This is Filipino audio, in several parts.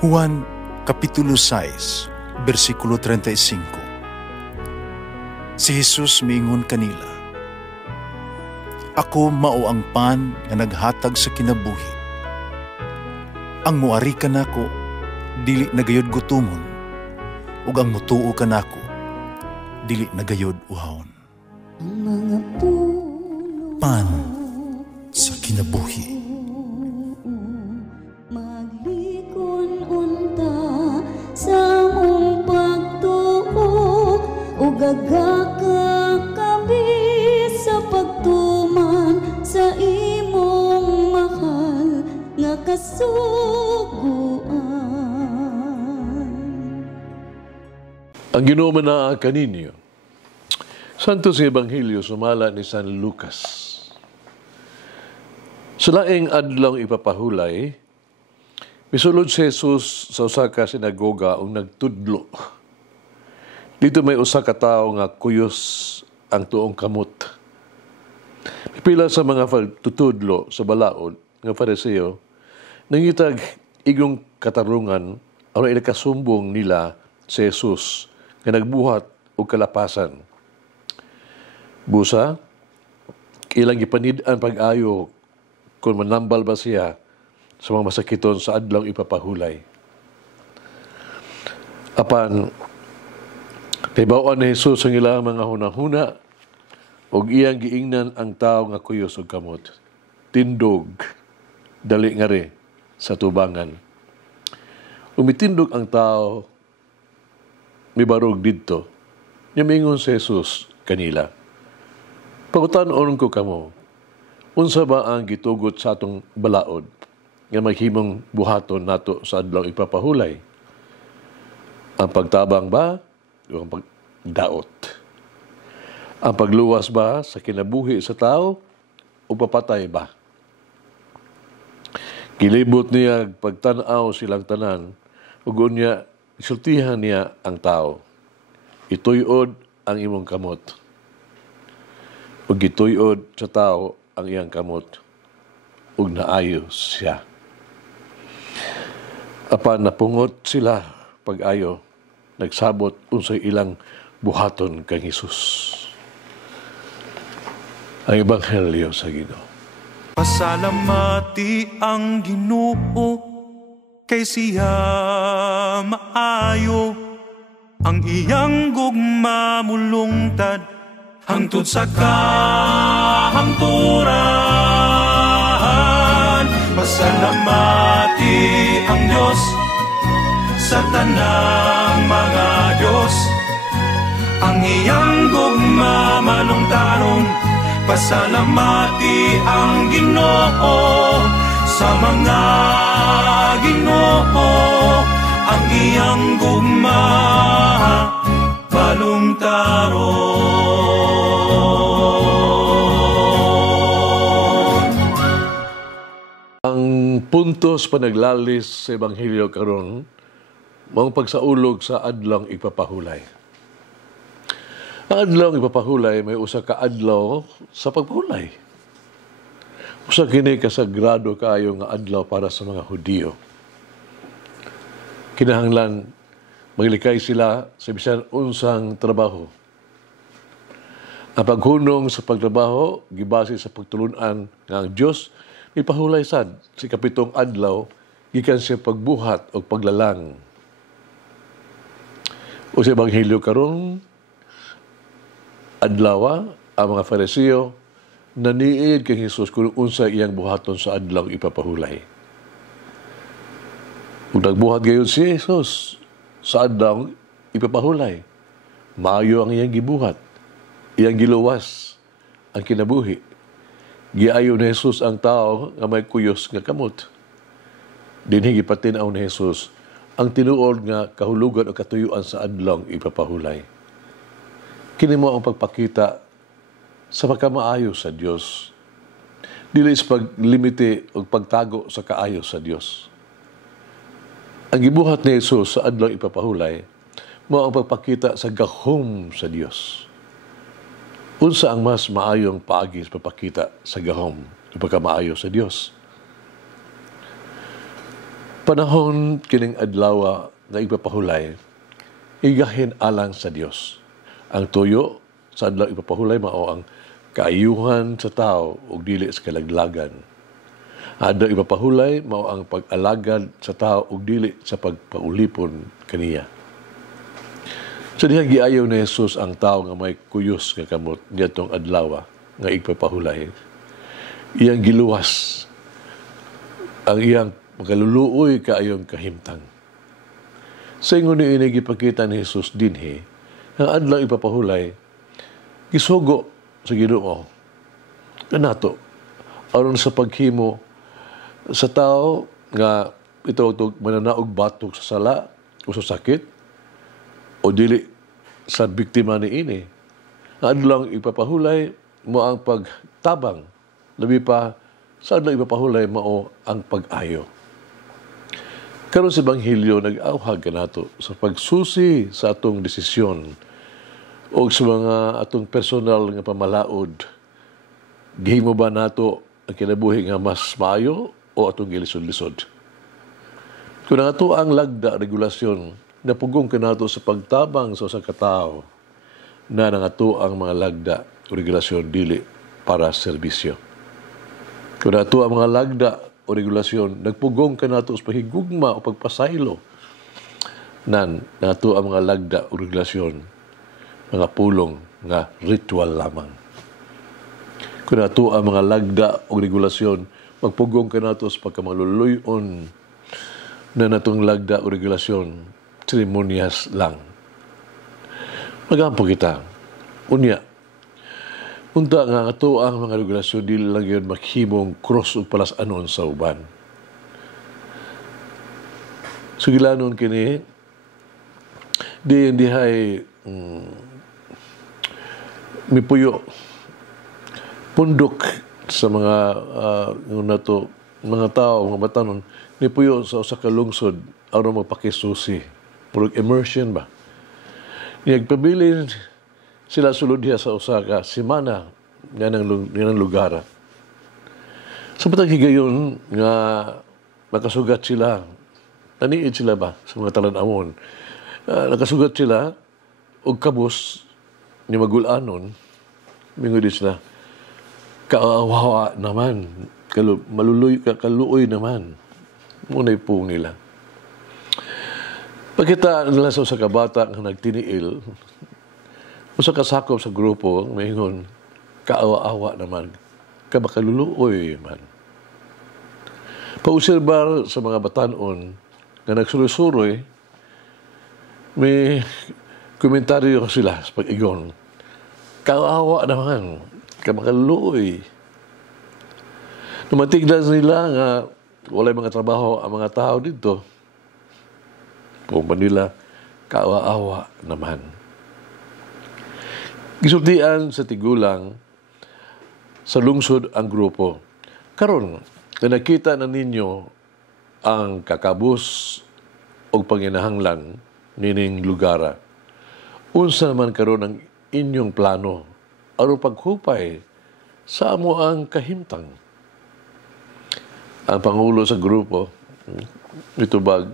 Juan Kapitulo 6, versikulo 35. Si Jesus miingon kanila, "Ako mao ang pan nga naghatag sa kinabuhi. Ang muari kanako dili nagayod gutomon, ug ang mutuo kanako dili nagayod uhawon." Pan sa kinabuhi. Sa mong pagtuo o gagakakabi sa pagtuman sa imong mahal nga kasuguan. Ang Ginoo manaa kaninyo. Santo sa Ebanghelyo sumala ni San Lucas. Sa laing adlaw ipapahulay, misulod si Jesus sa usa ka sinagoga ug nagtudlo. Dito may usa ka tawo nga kuyos ang tuong kamot. Pipila sa mga tutudlo sa balaod nga Fariseo, nangitag igong katarungan aron ilakasumbong nila si Jesus nga nagbuhat og kalapasan. Busa, ilang gipanid-an pag-ayo kung manambal ba siya sa mga masakiton sa adlaw ipapahulay. Apan, naibawaan ni Jesus ang ilang mga hunahuna ug iyang giingnan ang tao nga kuyos ug kamot. Tindog, dali nga ri sa tubangan. Umitindog ang tao, mibarog didto. Nimingon si Jesus kanila, "Pangutanon ko kamo, unsa ba ang gitugot sa atong balaod nga maghimong buhaton nato sa adlaw ipapahulay? Ang pagtabang ba o ang pagdaot? Ang pagluwas ba sa kinabuhi sa tao o papatay ba?" Kilibot niya pagtanaw silang tanan ug unya isultihan niya ang tao. "Ituyod ang imong kamot." Ug gituyod sa tao ang iyang kamot ug naayos siya. Apan napungot sila pag-ayo, nagsabot unsay ilang buhaton kang Hesus. Ang Ebanghelyo sa Ginoo. Pasalamati ang Ginoo kay siya maayo, ang iyang gugma mulungtad hangtod sa kahangturan. Pasalamati ang Diyos sa tanang mga Diyos, ang iyang gugma malungtaron. Pasalamati ang Ginoo sa mga Ginoo, ang iyang gugma malungtaron. Ang puntos panaglalis sa Ebanghelyo karon mao pagsaulog sa adlaw ipapahulay. Ang adlaw ipapahulay may usa ka adlaw sa pagpahulay. Usa kini kasagrado kaayo nga adlaw para sa mga Hudiyo. Kinahanglan maglikay sila sa bisan unsang trabaho. Ang paghunong sa pagtrabaho gibase sa pagtulunan nga ang Dios ipahulay sad sa kapitong adlaw gikan sa pagbuhat o paglalang. O sa Ebanghelyo karon adlaw ang mga Fariseo naniid kay Jesus kung unsa iyang buhaton sa adlaw ipapahulay. Kung nagbuhat gayon si Jesus sa adlaw ipapahulay, maayo ang iyang gibuhat, iyang giluwas ang kinabuhi. Giayo ni Jesus ang tao nga may kuyos nga kamot. Dinhi gipatinaw ni Jesus ang tinuod nga kahulugan o katuyuan sa adlaw ipapahulay. Kini mo ang pagpakita sa pagkamaayo sa Dios. Dili sa paglimite o pagtago sa kaayo sa Dios. Ang gibuhat ni Jesus sa adlaw ipapahulay mo ang pagpakita sa gahom sa Dios. Unsa ang mas maayong paagi sa pagpakita sa gahom o pagkamaayo sa Dios? Panahon kining adlaw nga ipapahulay, igahin alang sa Dios. Ang tuyo sa adlaw ipapahulay mao ang kaayuhan sa tao ug dili sa kalaglagan. Adlaw ipapahulay mao ang pag-alagad sa tao ug dili sa pagpaulipon kaniya. So diha giayaw ni Jesus ang tao nga may kuyos nga kamot nitong adlaw nga ipapahulay. Iyang giluwas ang iyang makaluluoy kaayong kahimtang. Sa ingon ni ini gipakita ni Jesus dinhi, ang adlaw ipapahulay, gisugo sa Ginoo. Kanato, aron sa paghimo sa tao nga ito mananaog batok sa sala o sa sakit o dili sa biktima ni ini. Ang adlaw ipapahulay mo ang pagtabang, labi pa sa adlaw ipapahulay mao ang pag-ayo. Karon sa Ebanghelyo, nag-awhag ka nato sa pagsusi sa atong desisyon o sa mga atong personal nga pamalaod. Gihimo ba nato ang kinabuhi nga mas maayo o atong gilisod-lisod? Kung ang ato ang lagda, regulasyon, napugong ka nato sa pagtabang sa usa ka tawo na nang ato ang mga lagda o regulasyon dili para serbisyo. Kung ato ang mga lagda o regulasyon, nagpugong ka nato sa pahigugma o pagpasaylo nan nato ang mga lagda o regulasyon, mga pulong nga ritual lamang. Kung nato ang mga lagda o regulasyon, magpugong ka nato sa pagkamaluluyon na natong lagda o regulasyon, seremonyas lang. Magampo kita. Unya, unta nga ato ang mga regulasyon dili lang yun maghimong cross o palas anon sa uban. Sugilanon kini dihay mipuyo pundok sa mga nato mga tao, mga batanon nipuyo sa usa ka lungsod aron magpakisusi. Purog immersion ba? Nagpabilin sila sulod diha sa usa ka semana yan ang lugar. Sa patang higayon nga nakasugat sila, naniid sila ba sa mga talan-awon, nakasugat sila og kabus ni magulanon, mingo di sila, kaawawa naman, kaluoy naman, muna'y pong nila. Pagkita nila sa usa ka bata nga nagtiniil, usa ka sakop sa grupo, mayingon, kaawa-awa naman, kabakaluluoy man. Pausirbar sa mga batanon na nagsuroy-suroy, may komentaryo sila sa pag-igon, kaawa naman, kabakaluluoy. Numatigdan nila nga walay mga trabaho ang mga tao dito, pumpa nila, kaawa-awa naman. Gisultian sa tigulang sa lungsod ang grupo. Karon, na nakita na ninyo ang kakabus o panginahanglan nining lugara. Unsa naman karon ang inyong plano aron paghupay sa amo ang kahimtang? Ang pangulo sa grupo, mitubag,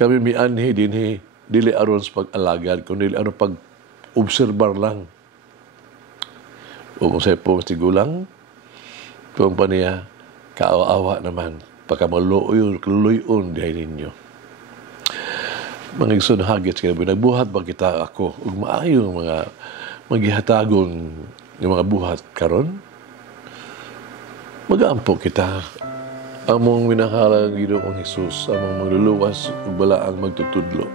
kami mianhi dinhi dili aron sa pag-alagad kundi aron pag-obserbar lang. O kung sa'yo pong tigulang, kung pa niya, kaawa-awa naman, pagkamaluyon dihay ninyo. Mga igsoon hagit, nagbuhat ba kita ako, ug maayong mga maghihatagon yung mga buhat karon? Mag-aampo kita. Among minahalang Ginoong Hesus, among magluluwas ug balaang magtutudlo.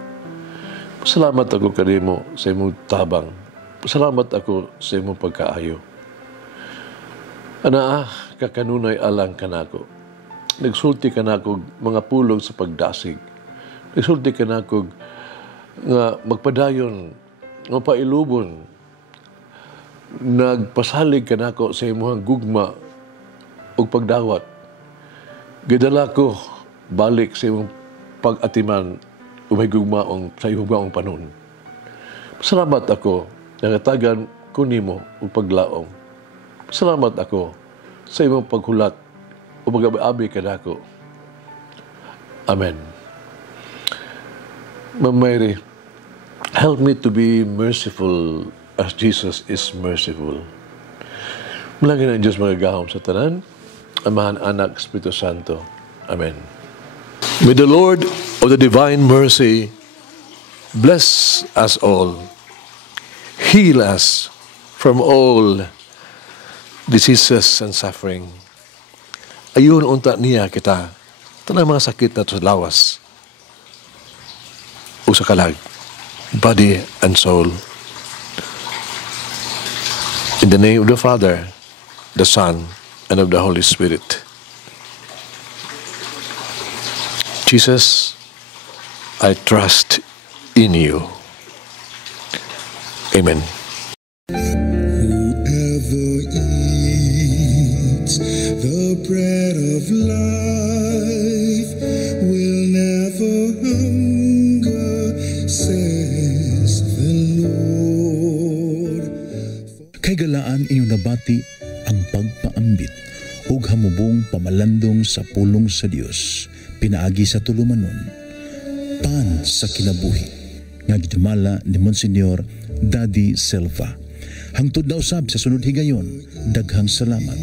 Pasalamat ako kanimo sa imong tabang. Pasalamat ako sa imong pagkaayo. Kakanunay alang kanako. Nagsulti kanako mga pulong sa pagdasig. Nagsulti kanako nga magpadayon, nga pailubon. Nagpasalig kanako sa imong gugma ug pagdawat. Gidala ko balik sa imong pag-atiman umay gugmaong sa ihugmaong panon. Salamat ako nangatagan ko nimo ug paglaom. Salamat ako sa imong paghulat o mag-abi kanako. Amen. Ma'am Mary, help me to be merciful as Jesus is merciful. Malangin ang Diyos magagahom sa tanan, Amahan, Anak, Espiritu Santo. Amen. May the Lord of the divine mercy bless us all, heal us from all diseases and suffering. Ayun unta niya kita, tanang mga sakit na sa lawas o sa kalag, body and soul. In the name of the Father, the Son, and of the Holy Spirit. Jesus, I trust in you. Amen. Whoever eats the bread of life will never hunger, says the Lord. Kay galaan inyong nabati ang pagpaambit ug hamubong pamalandong sa pulong sa Dios pinaagi sa tulumanon pan sa kinabuhi nga gidumala ni Monsignor Daddy Silva. Hangtod na usab sa sunod higayon, daghang salamat.